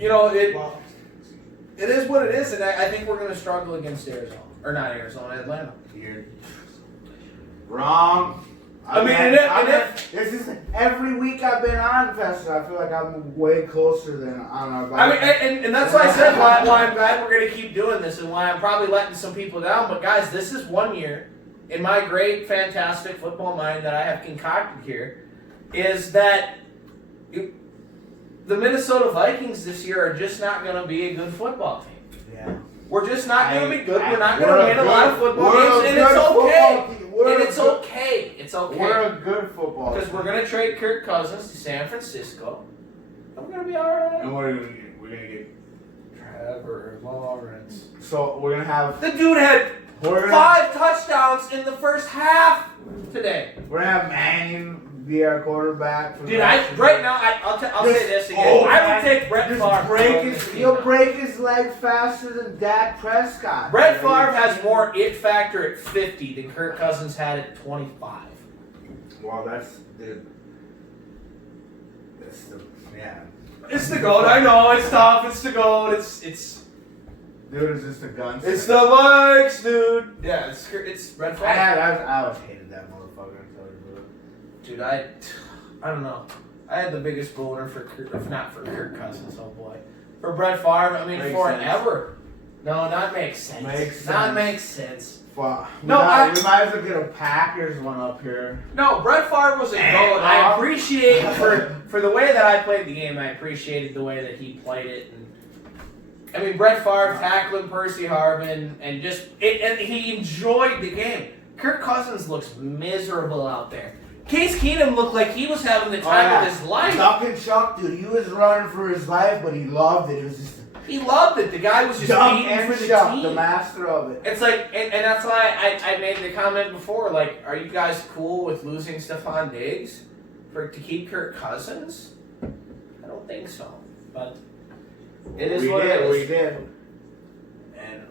it is what it is, and I think we're gonna struggle against Arizona. Or not Arizona, Atlanta. Weird. Wrong. This is every week I've been on Festa. I feel like I'm way closer than on our bike. I mean, and that's why I said why I'm glad we're going to keep doing this and why I'm probably letting some people down. But guys, this is 1 year in my great, fantastic football mind that I have concocted here is that the Minnesota Vikings this year are just not going to be a good football team. Yeah. We're just not going to be good. We're not we're going to a win a good- lot of football we're games, a and good it's football okay. team. We're And a it's good- okay. It's okay. We're a good football Because team. we're going to trade Kirk Cousins to San Francisco. And we're going to be all right. And what are we going to get? We're going to get Trevor Lawrence. So we're gonna have The dude had we're gonna, 5 touchdowns in the first half today. we're gonna have Manning be our quarterback. For Dude, the I rest of right the- now I'll say this again. Oh, I man. would take Brett Just Favre. break over his, this team he'll now. break his leg faster than Dak Prescott. Brett Favre has more it factor at 50 than Kirk Cousins had at 25. Well, that's the yeah. It's the GOAT. I know it's tough. It's the GOAT. It's Dude is just a gun. it's the likes, dude. Yeah, it's Brett Favre. I always hated that motherfucker until he blew it. Dude, I don't know. I had the biggest boner for if not for Kirk Cousins. Oh boy, for Brett Favre. I mean, Makes forever. No, not makes sense. Makes Not sense. makes sense. Fuck. No, we might as well get a Packers one up here. No, Brett Favre was a GOAT. I appreciate for the way that I played the game. I appreciated the way that he played it. And I mean, Brett Favre tackling Percy Harvin and just and he enjoyed the game. Kirk Cousins looks miserable out there. Case Keenum looked like he was having the time of his life. Duck and Chuck, dude, he was running for his life, but he loved it. It was just He loved it. The guy was just Duck eating and for the Chuck, team. the master of it. It's like, and that's why I made the comment before. Like, are you guys cool with losing Stephon Diggs to keep Kirk Cousins? I don't think so, but it is what it is. We did. And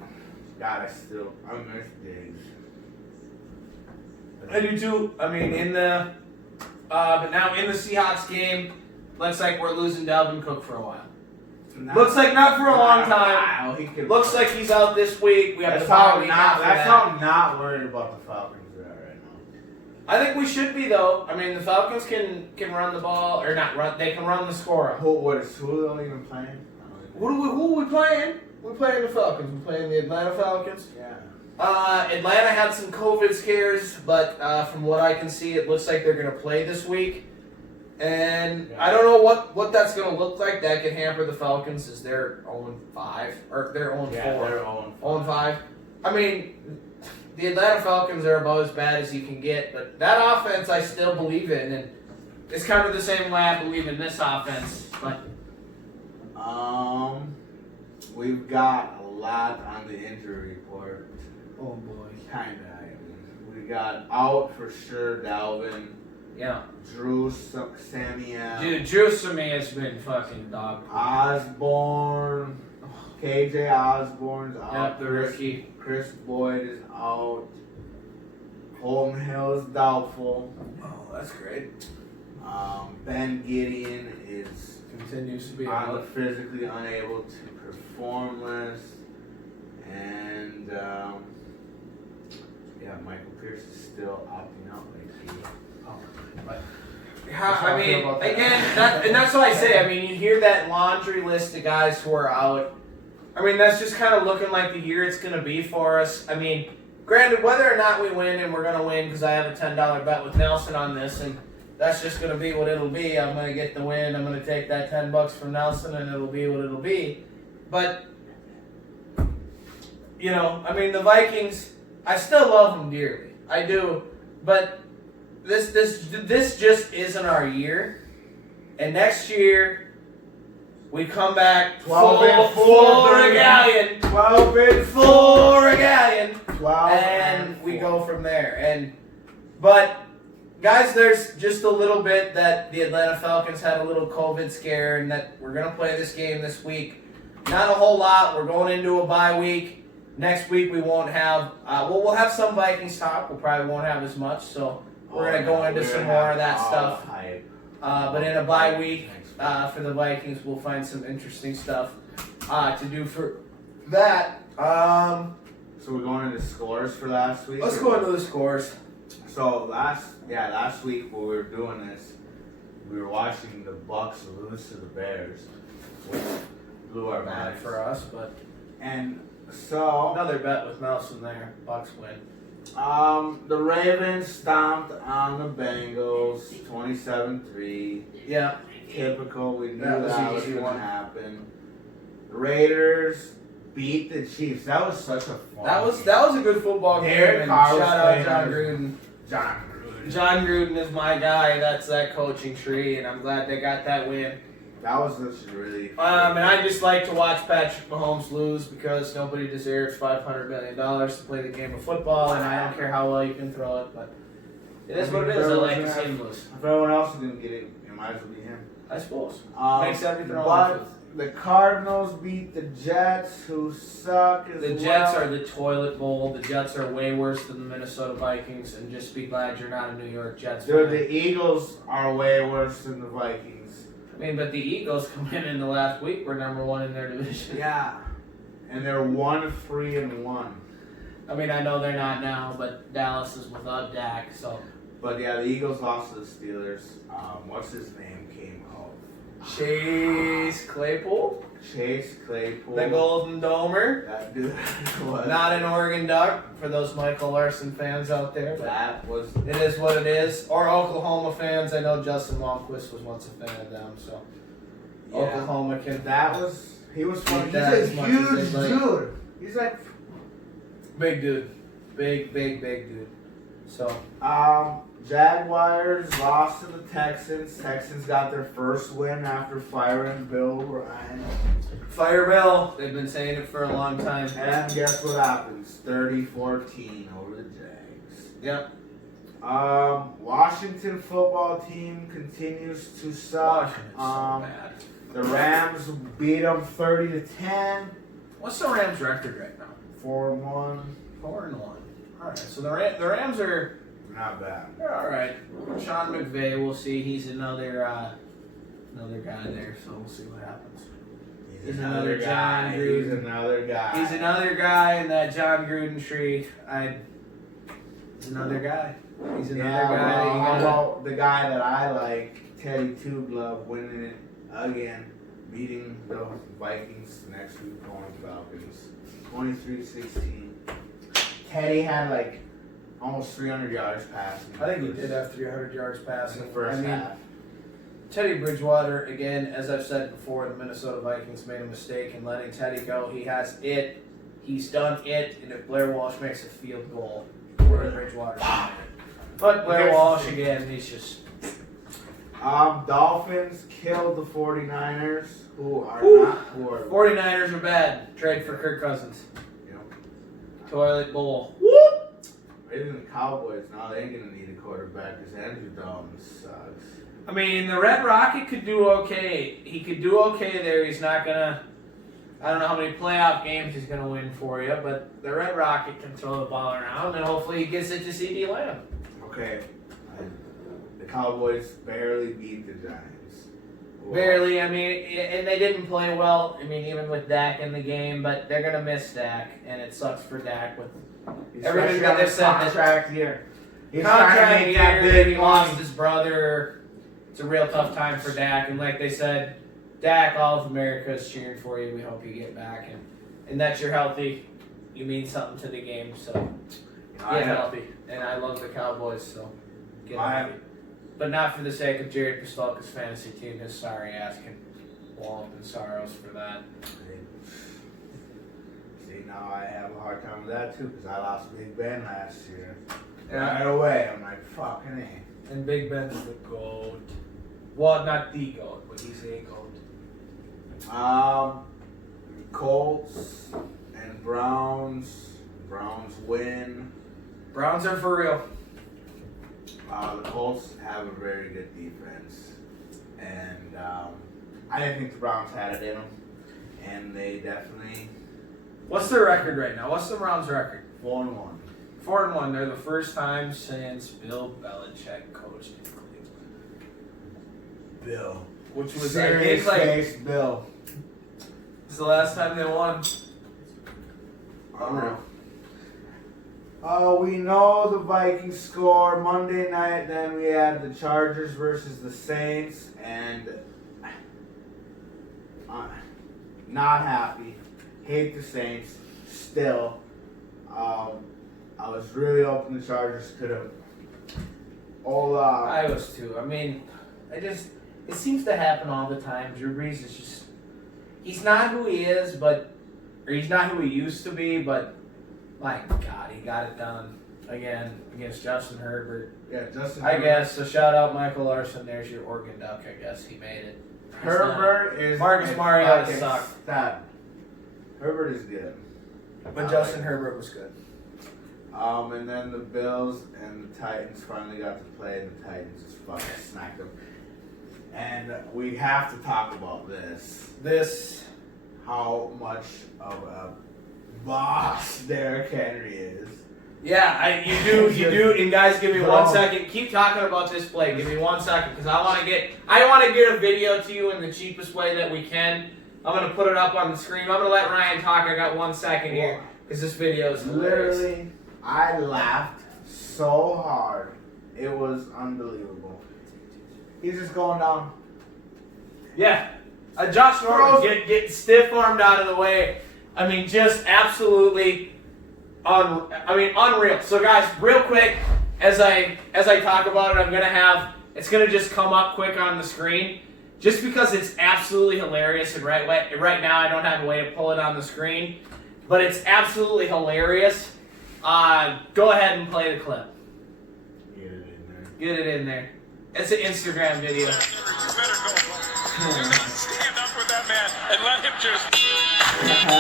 God, I miss Diggs. I do too. I mean, but now in the Seahawks game, looks like we're losing Dalvin Cook for a while. Looks like not for a long time. Wow, he could. Looks like he's out this week. We have That's the how bye week not. after That's that. how I'm not worried about the Falcons are right now. I think we should be though. I mean, the Falcons can run the ball or not run. They can run the score up. What is Julio even playing? Who are we playing? We're playing the Falcons. We're playing the Atlanta Falcons. Yeah. Atlanta had some COVID scares, but from what I can see, it looks like they're going to play this week. And I don't know what that's going to look like. That could hamper the Falcons as they're 0-5 or they're 0-4. Yeah, they're 0-5. 0-5. I mean, the Atlanta Falcons are about as bad as you can get, but that offense I still believe in, and it's kind of the same way I believe in this offense. But we've got a lot on the injury report. oh boy, Kinda. We got out for sure. Dalvin, yeah, Drew, Samuel, dude, Drew Sammy has been fucking dog. Osborne, KJ Osborne's out. Yep, the rookie. Chris Boyd is out. Holton Hill is doubtful. Oh, that's great. Ben Gideon is Continues to be out. physically unable to perform list. And Michael Pierce is still opting out. Yeah, I mean, again, that's what I say. I mean, you hear that laundry list of guys who are out. I mean, that's just kind of looking like the year it's going to be for us. I mean, granted, whether or not we win, and we're going to win because I have a $10 bet with Nelson on this, and that's just going to be what it'll be. I'm going to get the win. I'm going to take that $10 from Nelson, and it'll be what it'll be. But, you know, I mean, the Vikings, I still love them dearly. I do. But this just isn't our year. And next year, we come back 12-4, full baby. regalia. 12 Full regalia. 12 And we go from there. But guys, there's just a little bit that the Atlanta Falcons had a little COVID scare, and that we're gonna play this game this week. Not a whole lot. We're going into a bye week. Next week we won't have. We'll have some Vikings talk. We probably won't have as much, so we're gonna go into some more of that stuff. But in a bye week for the Vikings, we'll find some interesting stuff to do for that. So we're going into scores for last week. Let's go into the scores. So last week when we were doing this, we were watching the Bucks lose to the Bears, which blew our Bad minds. for us, but And so another bet with Nelson there. Bucks win. the Ravens stomped on the Bengals 27-3. Yeah. Typical. We knew That was that an was easy going to one. happen. The Raiders beat the Chiefs. That was such a fun That was game. a good football game. Derek And Carr was shout out playing John on- Gruden. John Gruden. John Gruden is my guy. That's that coaching tree, and I'm glad they got that win. That was such a relief. And I just like to watch Patrick Mahomes lose because nobody deserves $500 million to play the game of football, and I don't care how well you can throw it, but it is what it is. I like to see him lose. If everyone else didn't get it, it might as well be him. I suppose. Makes everything all But the Cardinals beat the Jets, who suck as The Jets are the toilet bowl. The Jets are way worse than the Minnesota Vikings, and just be glad you're not a New York Jets fan. Dude, the Eagles are way worse than the Vikings. I mean, but the Eagles come in the last week were number one in their division. Yeah. And they're 1-3-1. I mean, I know they're not now, but Dallas is without Dak, so. But yeah, the Eagles lost to the Steelers. What's his name came out? Chase Claypool, Chase Claypool. the Golden Domer. That dude was. Not an Oregon Duck for those Michael Larson fans out there, but That was. it is what it is. Or Oklahoma fans. I know Justin Longquist was once a fan of them, so Yeah. Oklahoma can. That was. He was funny. He's that a as much as huge they'd like. dude. He's like. Big dude. Big dude. So, Jaguars lost to the Texans. Texans got their first win after firing Bill Ryan. Fire Bill. They've been saying it for a long time. And guess what happens? 30-14 over the Jags. Yep. Washington football team continues to suck. Washington's so bad. The Rams beat them 30-10. What's the Rams' record right now? 4-1. 4-1. All right. So the Rams are. Not bad. They're all right. Sean McVay, we'll see. He's another guy there, so we'll see what happens. He's another John Gruden. He's another guy. He's another guy in that John Gruden tree. He's another guy. He's another guy. Well, That how you gotta, about the guy that I like, Teddy Two Glove, winning it again, beating the Vikings next week, going Falcons, 23-16. Teddy had like almost 300 yards passing. I think he did have 300 yards passing. in the first half. Teddy Bridgewater, again, as I've said before, the Minnesota Vikings made a mistake in letting Teddy go. He has it. He's done it. And if Blair Walsh makes a field goal, Teddy Bridgewater. But Blair Walsh, again, he's just... Dolphins killed the 49ers, who are not who are 49ers are bad. Trade for Kirk Cousins. you know, Toilet bowl. even the Cowboys now they ain't gonna need a quarterback because Andrew Dalton sucks. I mean, the Red Rocket could do okay. He could do okay there. He's not gonna. I don't know how many playoff games he's gonna win for you, but the Red Rocket can throw the ball around, and hopefully he gets it to CD Lamb. Okay, the Cowboys barely beat the Giants. Barely. I mean, and they didn't play well. I mean, even with Dak in the game, but they're gonna miss Dak, and it sucks for Dak with everything that they've said. Contract year. He's Contract trying to make that year, big he lost money. his brother. It's a real tough time for Dak, and like they said, Dak, all of America is cheering for you. We hope you get back, and that you're healthy. You mean something to the game, so get healthy. And I love the Cowboys, so get healthy. But not for the sake of Jared Pistolka's fantasy team. His sorry ass can wallop in sorrows for that. See, now I have a hard time with that too because I lost Big Ben last year. Yeah. Right away, I'm like, fucking A. And Big Ben's the GOAT. Well, not the GOAT, but he's a GOAT. Colts and Browns. Browns win. Browns are for real. The Colts have a very good defense, and I didn't think the Browns had it in them, and they definitely What's their record right now? What's the Browns' record? 4-1. 4-1. They're the first time since Bill Belichick coached in Cleveland. Bill, Which was, serious I think, face Bill. it's the last time they won. Unreal. We know the Vikings score Monday night. Then we had the Chargers versus the Saints, and not happy. Hate the Saints still. I was really hoping the Chargers could have. I was too. I mean, it seems to happen all the time. Drew Brees is just, he's not who he is, or he's not who he used to be, but my God, he got it done again against Justin Herbert. Yeah, Justin. I guess, so shout out Michael Larson. There's your Oregon Duck, I guess. He made it. Herbert is Marcus a Mariota fucking sucked. stud. Herbert is good. But Justin Herbert was good. And then the Bills and the Titans finally got to play, and the Titans just fucking smacked them. And we have to talk about this. How much of a boss Derrick Henry is. Yeah, you do. And guys, give me Bro. 1 second. Keep talking about this play. Give me 1 second, because I want to get a video to you in the cheapest way that we can. I'm gonna put it up on the screen. I'm gonna let Ryan talk. I got 1 second here, because this video is hilarious. Literally, I laughed so hard. It was unbelievable. He's just going down. Yeah, Josh Norman get stiff armed out of the way. I mean, just absolutely. Unreal. So guys, real quick, as I talk about it, it's gonna just come up quick on the screen, just because it's absolutely hilarious. And right now I don't have a way to pull it on the screen, but it's absolutely hilarious. Go ahead and play the clip. Get it in there. It's an Instagram video. You better go. You gotta stand up with that man and let him just.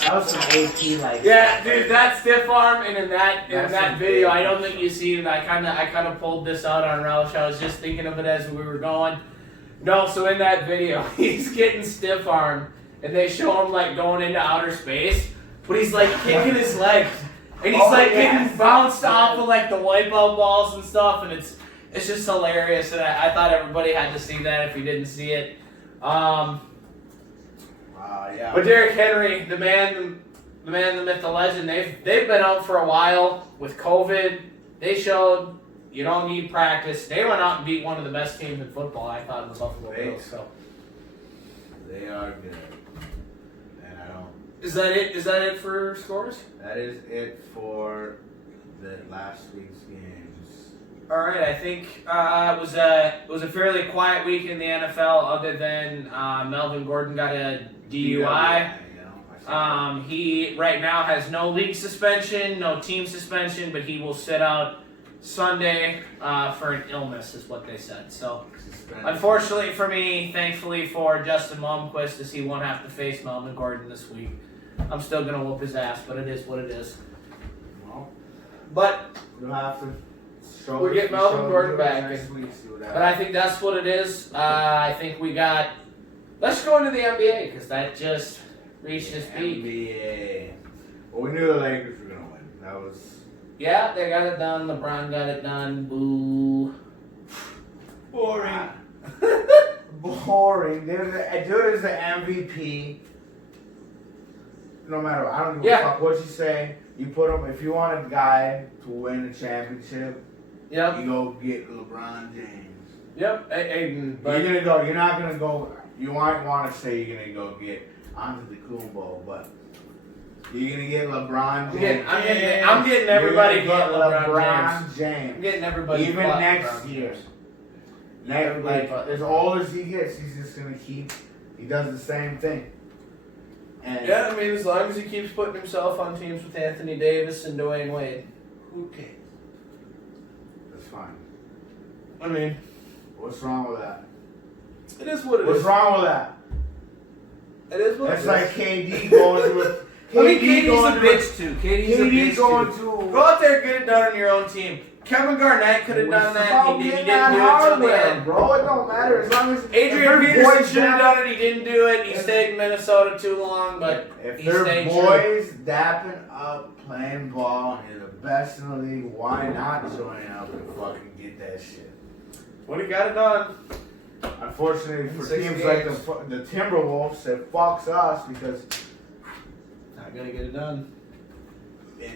That was some AP like. Yeah, dude, that stiff arm, and in that That's video, some I don't think you see it. I kind of pulled this out on Roush. I was just thinking of it as we were going. No, so in that video, he's getting stiff armed, and they show him like going into outer space, but he's like kicking his legs, and he's getting bounced off of like the wipeout balls and stuff, and it's just hilarious. And I thought everybody had to see that if you didn't see it. Yeah. But Derrick Henry, the man, the myth, the legend, they've been out for a while with COVID. They showed you don't need practice. They went out and beat one of the best teams in football, I thought, in the Buffalo Bills. So They are good. And I don't. is that it? Is that it for scores? That is it for the last week's games. All right, I think it was a fairly quiet week in the NFL, other than Melvin Gordon got a DUI. He right now has no league suspension, no team suspension, but he will sit out Sunday for an illness, is what they said. So, unfortunately for me, thankfully for Justin Malmquist, as he won't have to face Melvin Gordon this week. I'm still gonna whoop his ass, but it is what it is. Well, But you'll have to. we'll get Melvin Gordon back. Next week, see what But I think that's what it is. I think we got. Let's go into the NBA, because that just reached its peak. NBA. Well, we knew the Lakers were gonna win. That was. Yeah, they got it done. LeBron got it done. Boo. Boring. Boring. Dude is the MVP. No matter what. I don't give a fuck what you say. You put him. If you want a guy to win a championship, Yep. you go get LeBron James. Yep. But You're gonna go. You're not gonna go. You might want to say you're gonna go get Antetokounmpo, but you're gonna get LeBron James. I'm getting everybody You're gonna but get LeBron James. I'm getting everybody Even but next LeBron year. James. Like, as old as he gets, he's just gonna keep. He does the same thing. And Yeah, I mean, as long as he keeps putting himself on teams with Anthony Davis and Dwayne Wade. Who cares? That's fine. I mean, what's wrong with that? it is what it What's is. wrong with that? It is what That's it like is. KD going to. I mean, KD's going a to- bitch too. KD's a KD bitch going too. to. Go out there and get it done on your own team. Kevin Garnett could have done that. He didn't do it till the hardware, end. bro. It don't matter as long as Adrian if their Peterson boys should have dap- done it. He didn't do it. He stayed in Minnesota too long, but If he their stayed boys dapping up, playing ball, and they're the best in the league, why not join up and fucking get that shit? Would have got it done. Unfortunately for 6 teams like games. the Timberwolves, it fucks us because Not gonna get it done. it,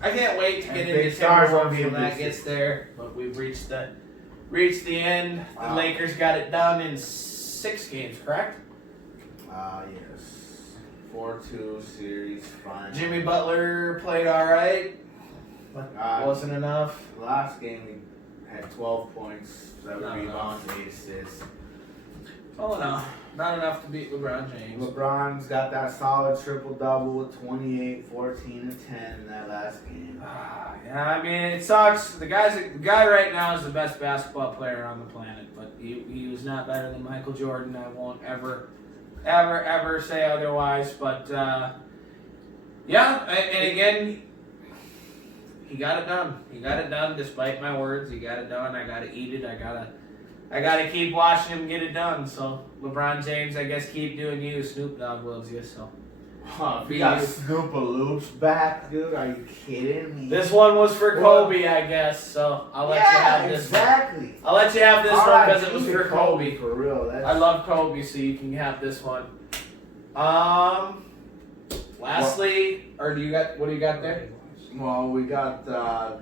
I can't wait to And get big into stars Timberwolves won't be when that boosted. gets there. But we've reached the end. The Wow. Lakers got it done in 6 games, correct? Yes. 4-2 series final. Jimmy Butler played all right, but Uh, wasn't enough. Last game we had 12 points, 7 Not rebounds, 8 assists. Oh no, not enough to beat LeBron James. LeBron's got that solid triple-double with 28, 14, and 10 in that last game. Yeah, I mean it sucks. The guy right now is the best basketball player on the planet, but he was not better than Michael Jordan. I won't ever say otherwise. But yeah, and again, he got it done. He got it done despite my words. He got it done. I gotta eat it. I gotta keep watching him get it done. So LeBron James, I guess keep doing you. Snoop Dogg loves you. So. We got Snoop-a-Loops back, dude. Are you kidding me? This one was for Kobe, I guess. So I'll let you have this exactly. one. I'll let you have this one because it was for Kobe. For real. I love Kobe, so you can have this one. Lastly, or what do you got there? Well, we got the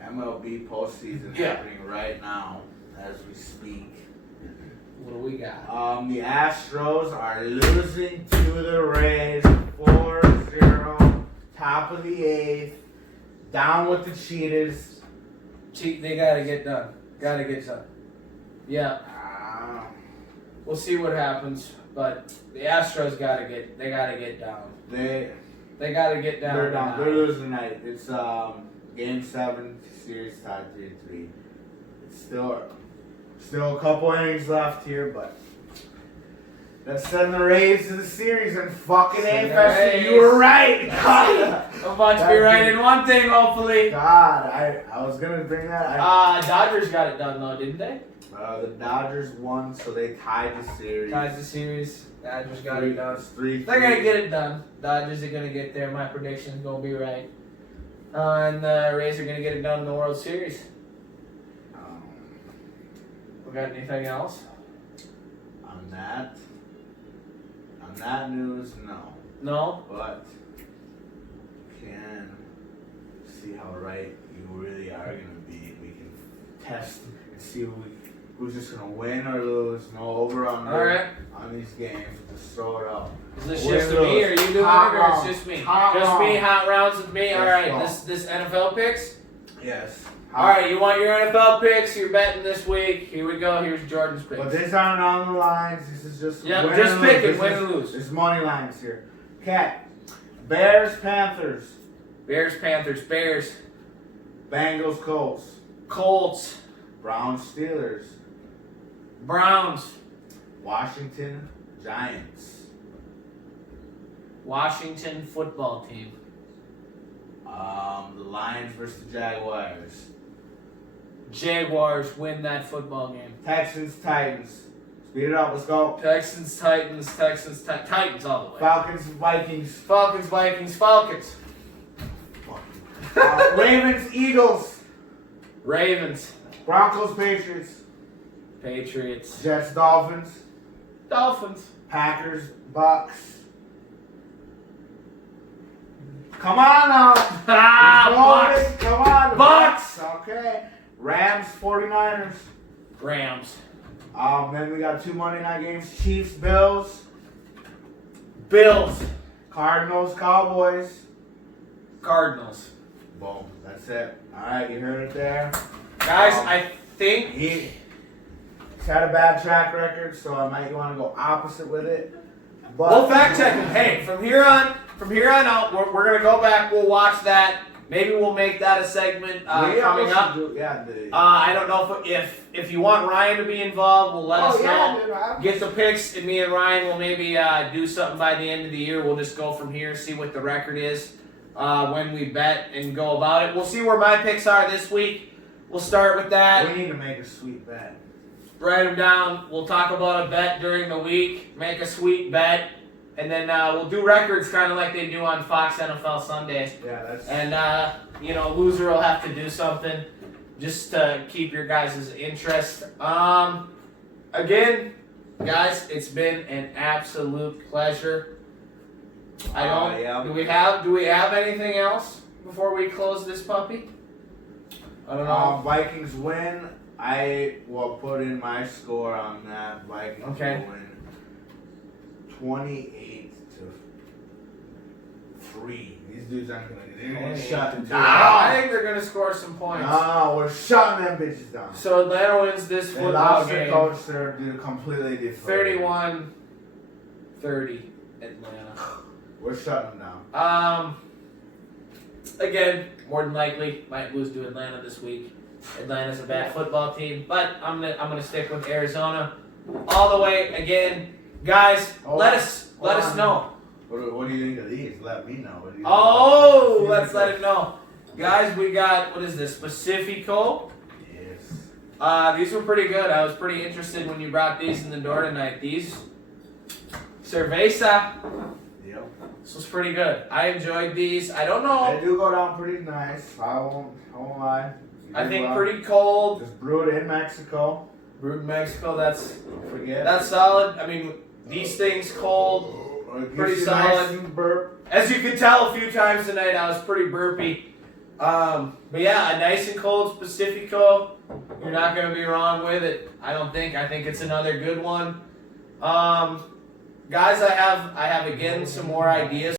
MLB postseason happening right now as we speak. What do we got? The Astros are losing to the Rays 4-0. Top of the 8th. Down with the Cheetahs. They gotta get done. Gotta get done. Yeah. We'll see what happens, but the Astros gotta get down. They gotta get down. They're down. They're losing tonight. It's Game 7, series tied 3-3. It's still a couple innings left here, but let's send the Rays to the series and fucking A-Fest. You were right. God. I'm about to be right in one thing, hopefully. God, I was gonna bring that. Dodgers got it done though, didn't they? The Dodgers won, so they tied the series. Dodgers got it done. 3-3. They're gonna get it done. Dodgers are gonna get there. My prediction's gonna be right. And the Rays are gonna get it done in the World Series. We got anything else? On that news, no. No? But can see how right you really are gonna be. We can test and see who's just gonna win or lose. No over on on these games. Just throw it out. Is this just me, or are you doing it, or it's just me? Just me, hot rounds with me. All right, this NFL picks. Yes. All right, you want your NFL picks? You're betting this week. Here we go. Here's Jordan's picks. But these aren't on the lines. This is just win just pick it, win and lose. There's money lines here. Cat. Bears, Panthers. Bears. Bengals, Colts. Browns, Steelers. Browns. Washington, Giants. Washington football team. The Lions versus the Jaguars. Jaguars win that football game. Texans, Titans. Speed it up, let's go. Texans, Titans all the way. Falcons, Vikings. Falcons. Ravens, Eagles. Ravens. Broncos, Patriots. Jets, Dolphins. Packers, Bucks. Come on now. Bucks. Come on. Bucks. Okay. Rams, 49ers. Rams. Then we got 2 Monday night games. Chiefs, Bills. Cardinals, Cowboys. Cardinals. Boom. That's it. All right, you heard it there. Guys, I think he's had a bad track record, so I might want to go opposite with it. But we'll fact check him. Hey, from here on out, we're gonna go back. We'll watch that. Maybe we'll make that a segment coming up. I don't know if you want Ryan to be involved, we'll let us know. Dude, Get the picks, and me and Ryan will maybe do something by the end of the year. We'll just go from here, see what the record is when we bet and go about it. We'll see where my picks are this week. We'll start with that. We need to make a sweet bet. Write them down. We'll talk about a bet during the week. Make a sweet bet. And then we'll do records kind of like they do on Fox NFL Sunday. Yeah, that's... And, loser will have to do something just to keep your guys' interest. Again, guys, it's been an absolute pleasure. Do we have anything else before we close this puppy? I don't know. Vikings win. I will put in my score on that. Vikings will win 28-3. 3. These dudes aren't gonna get Oh, shut them I down. think they're gonna score some points. No, we're shutting them bitches down. So Atlanta wins this They football lost their game. coach. They're completely different. 31-30 Atlanta. We're shutting them down. Again, more than likely might lose to Atlanta this week. Atlanta's a bad football team, but I'm gonna stick with Arizona all the way. Again, guys, let us know. What do you think of these? Let me know. What do you Oh, think? let's let it know, guys. We got, what is this, Pacifico? Yes. These were pretty good. I was pretty interested when you brought these in the door tonight. These Cerveza. Yep. This was pretty good. I enjoyed these. I don't know. They do go down pretty nice. I won't lie. I think pretty cold. Just brewed in Mexico. Brewed in Mexico. That's Forget. solid. I mean, these things cold. Pretty solid. Nice and burp. As you can tell, a few times tonight, I was pretty burpy. But yeah, a nice and cold Pacifico. You're not gonna be wrong with it. I don't think. I think it's another good one. Guys, I have again some more ideas